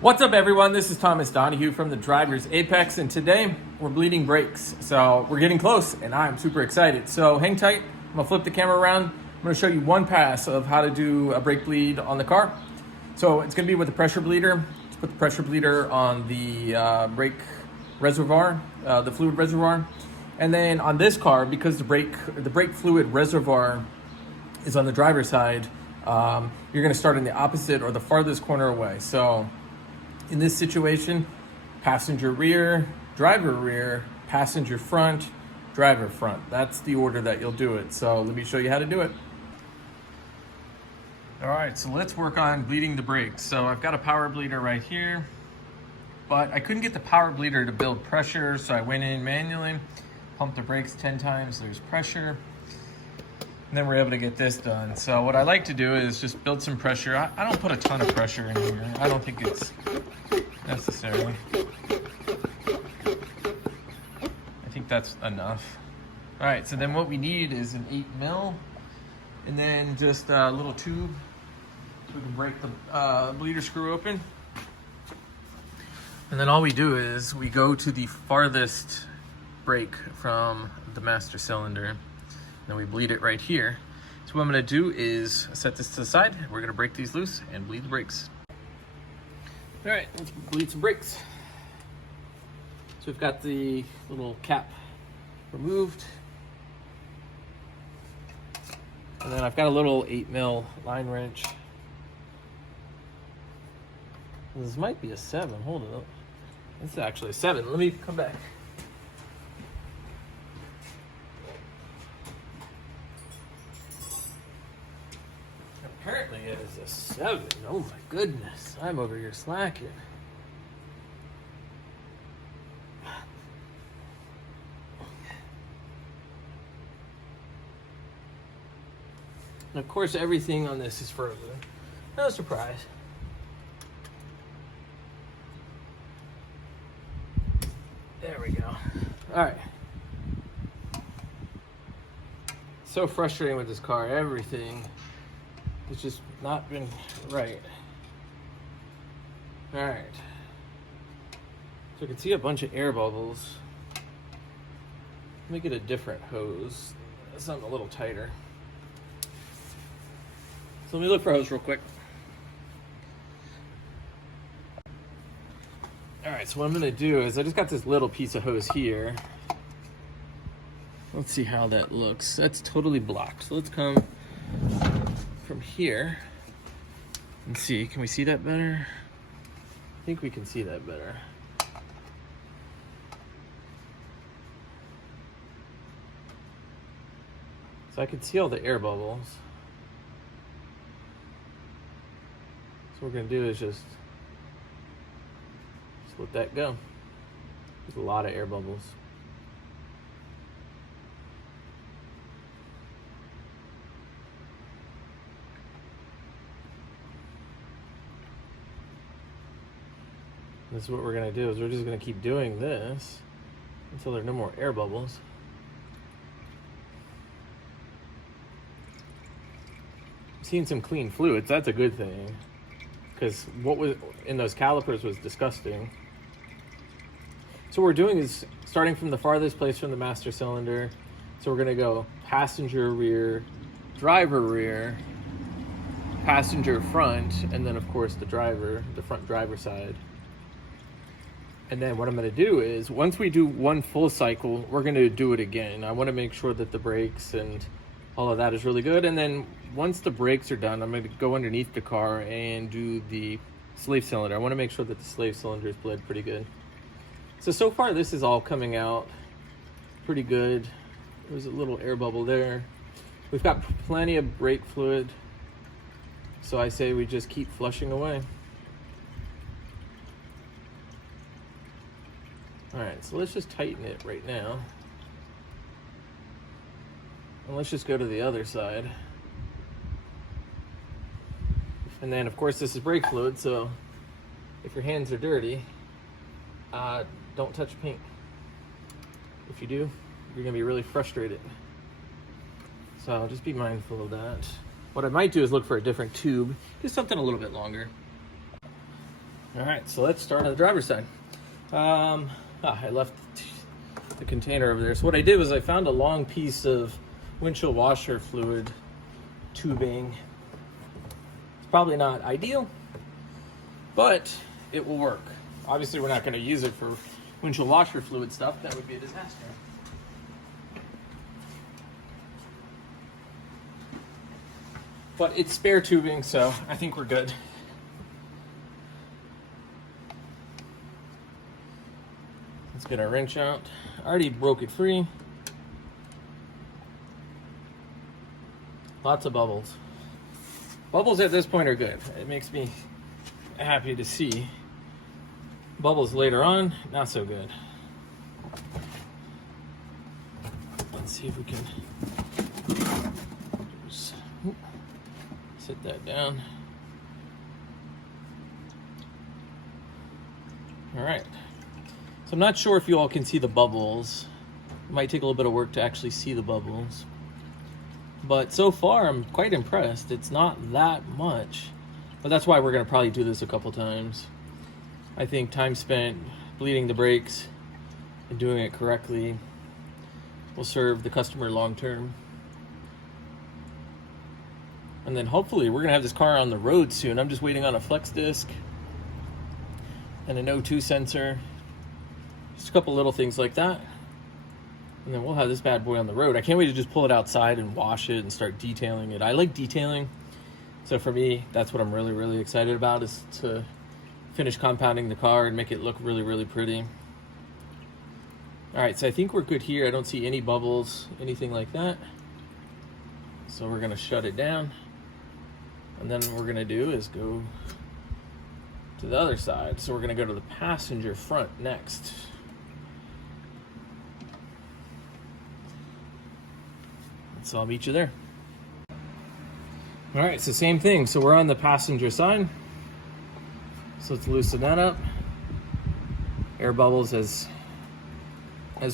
What's up, everyone? This is Thomas Donahue from the Driver's Apex, and today we're bleeding brakes. So we're getting close, and I'm super excited. So hang tight. I'm gonna flip the camera around. I'm gonna show you one pass of how to do a brake bleed on the car. So it's gonna be with a pressure bleeder. Let's put the pressure bleeder on the brake reservoir, the fluid reservoir, and then on this car, because the brake fluid reservoir is on the driver's side, you're gonna start in the opposite or the farthest corner away. So in this situation, passenger rear, passenger front, driver front. That's the order that you'll do it. So let me show you how to do it. All right, so let's work on bleeding the brakes. So I've got a power bleeder right here, but I couldn't get the power bleeder to build pressure, so I went in manually, pumped the brakes 10 times, there's pressure. And then we're able to get this done. So what I like to do is just build some pressure. I don't put a ton of pressure in here. I don't think it's necessary. I think that's enough. All right, so then what we need is an 8mm and then just a little tube so we can break the bleeder screw open. And then all we do is we go to the farthest brake from the master cylinder. Then we bleed it right here. So what I'm gonna do is set this to the side. We're gonna break these loose and bleed the brakes. All right, let's bleed some brakes. So we've got the little cap removed. And then I've got a little 8mm line wrench. This might be a 7, hold it up. This is actually a 7, let me come back. Apparently it is a 7. Oh my goodness. I'm over here slacking. And of course everything on this is frozen. No surprise. There we go. Alright. So frustrating with this car. Everything it's just not been right. All right. So I can see a bunch of air bubbles. Let me get a different hose. Something a little tighter. So let me look for a hose real quick. All right, so what I'm gonna do is I just got this little piece of hose here. Let's see how that looks. That's totally blocked. So let's come from here and see, can we see that better? I think we can see that better. So I can see all the air bubbles. So what we're gonna do is just let that go. There's a lot of air bubbles. This is what we're gonna do, is we're just gonna keep doing this until there are no more air bubbles. I'm seeing some clean fluids, that's a good thing. Because what was in those calipers was disgusting. So what we're doing is starting from the farthest place from the master cylinder. So we're gonna go passenger rear, driver rear, passenger front, and then of course the front driver side. And then what I'm gonna do is, once we do one full cycle, we're gonna do it again. I wanna make sure that the brakes and all of that is really good. And then once the brakes are done, I'm gonna go underneath the car and do the slave cylinder. I wanna make sure that the slave cylinder is bled pretty good. So far this is all coming out pretty good. There's a little air bubble there. We've got plenty of brake fluid. So I say we just keep flushing away. All right, so let's just tighten it right now. And let's just go to the other side. And then of course this is brake fluid, so if your hands are dirty, don't touch paint. If you do, you're gonna be really frustrated. So just be mindful of that. What I might do is look for a different tube, just something a little bit longer. All right, so let's start on the driver's side. I left the container over there. So what I did was I found a long piece of windshield washer fluid tubing. It's probably not ideal, but it will work. Obviously, we're not going to use it for windshield washer fluid stuff. That would be a disaster. But it's spare tubing, so I think we're good. Let's get our wrench out. I already broke it free. Lots of bubbles. Bubbles at this point are good. It makes me happy to see. Bubbles later on, not so good. Let's see if we can just sit that down. All right. So I'm not sure if you all can see the bubbles. It might take a little bit of work to actually see the bubbles. But so far, I'm quite impressed. It's not that much. But that's why we're going to probably do this a couple times. I think time spent bleeding the brakes and doing it correctly will serve the customer long term. And then hopefully we're going to have this car on the road soon. I'm just waiting on a flex disc and an O2 sensor. Just a couple little things like that. And then we'll have this bad boy on the road. I can't wait to just pull it outside and wash it and start detailing it. I like detailing. So for me, that's what I'm really, really excited about, is to finish compounding the car and make it look really, really pretty. All right, so I think we're good here. I don't see any bubbles, anything like that. So we're gonna shut it down. And then what we're gonna do is go to the other side. So we're gonna go to the passenger front next. So I'll meet you there. All right, so same thing. So we're on the passenger side. So let's loosen that up. Air bubbles as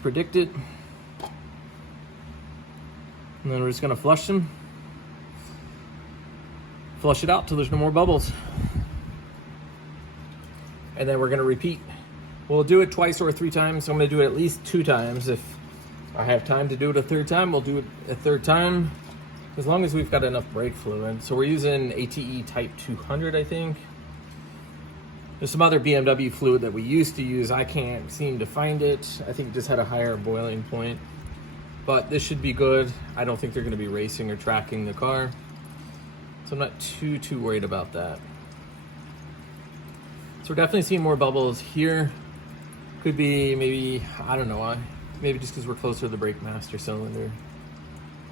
predicted. And then we're just gonna flush them. Flush it out till there's no more bubbles. And then we're gonna repeat. We'll do it twice or 3 times. So I'm gonna do it at least 2 times. If I have time to do it a 3rd time, we'll do it a 3rd time, as long as we've got enough brake fluid. So we're using ATE Type 200, I think. There's some other BMW fluid that we used to use. I can't seem to find it. I think it just had a higher boiling point. But this should be good. I don't think they're going to be racing or tracking the car. So I'm not too worried about that. So we're definitely seeing more bubbles here. Could be maybe, I don't know why. Maybe just because we're closer to the brake master cylinder.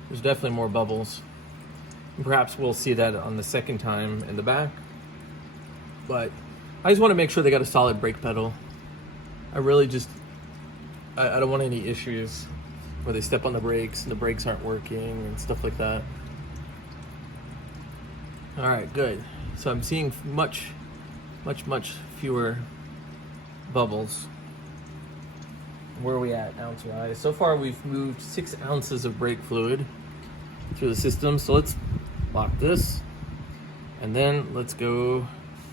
There's definitely more bubbles. And perhaps we'll see that on the 2nd time in the back. But I just want to make sure they got a solid brake pedal. I really just, I don't want any issues where they step on the brakes and the brakes aren't working and stuff like that. All right, good. So I'm seeing much fewer bubbles. Where are we at ounce-wise? So far we've moved 6 ounces of brake fluid through the system. So let's lock this, and then let's go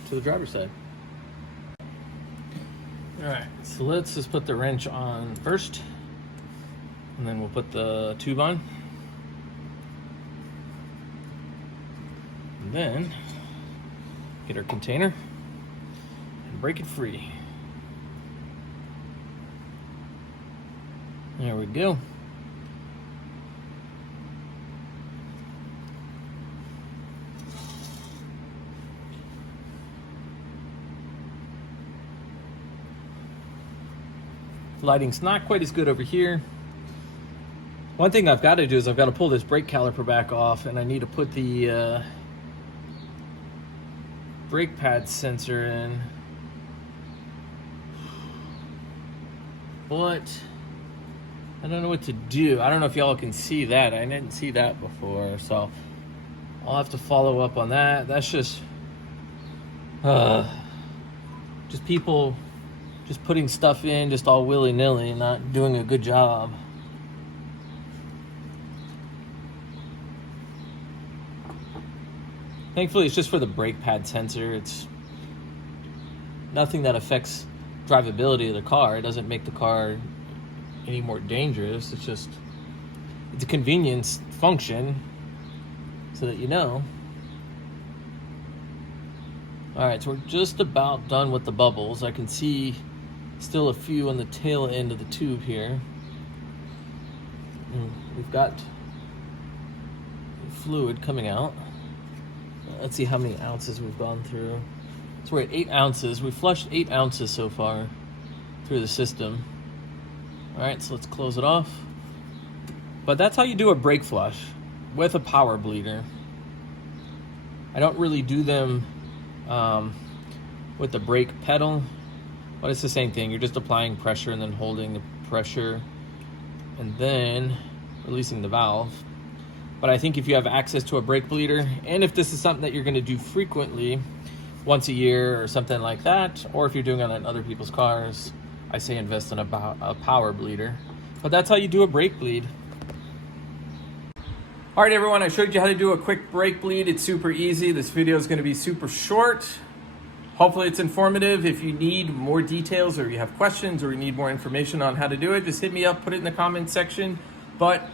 to the driver's side. All right, so let's just put the wrench on first, and then we'll put the tube on. And then get our container and break it free. There we go. Lighting's not quite as good over here. One thing I've got to do is I've got to pull this brake caliper back off, and I need to put the brake pad sensor in. But I don't know what to do. I don't know if y'all can see that. I didn't see that before, so I'll have to follow up on that. That's just people just putting stuff in just all willy-nilly, not doing a good job. Thankfully, it's just for the brake pad sensor. nothing that affects drivability of the car. It doesn't make the car any more dangerous. It's a convenience function so that you know. All right, so we're just about done with the bubbles. I can see still a few on the tail end of the tube here. We've got fluid coming out. Let's see how many ounces we've gone through. So we're at 8 ounces. We flushed 8 ounces so far through the system. All right, so let's close it off. But that's how you do a brake flush with a power bleeder. I don't really do them with the brake pedal, but it's the same thing. You're just applying pressure and then holding the pressure and then releasing the valve. But I think if you have access to a brake bleeder, and if this is something that you're going to do frequently, once a year or something like that, or if you're doing it on other people's cars, I say invest in a power bleeder. But that's how you do a brake bleed. All right, everyone, I showed you how to do a quick brake bleed. It's super easy. This video is going to be super short. Hopefully it's informative. If you need more details or you have questions or you need more information on how to do it, just hit me up, put it in the comments section. But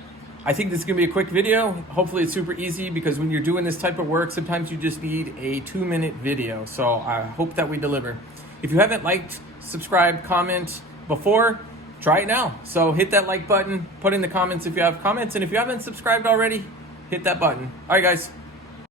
I think this is going to be a quick video. Hopefully it's super easy, because when you're doing this type of work, sometimes you just need a 2-minute video. So I hope that we deliver. If you haven't liked, subscribed, comment before, try it now. So hit that like button, put in the comments if you have comments, and if you haven't subscribed already, hit that button. All right, guys.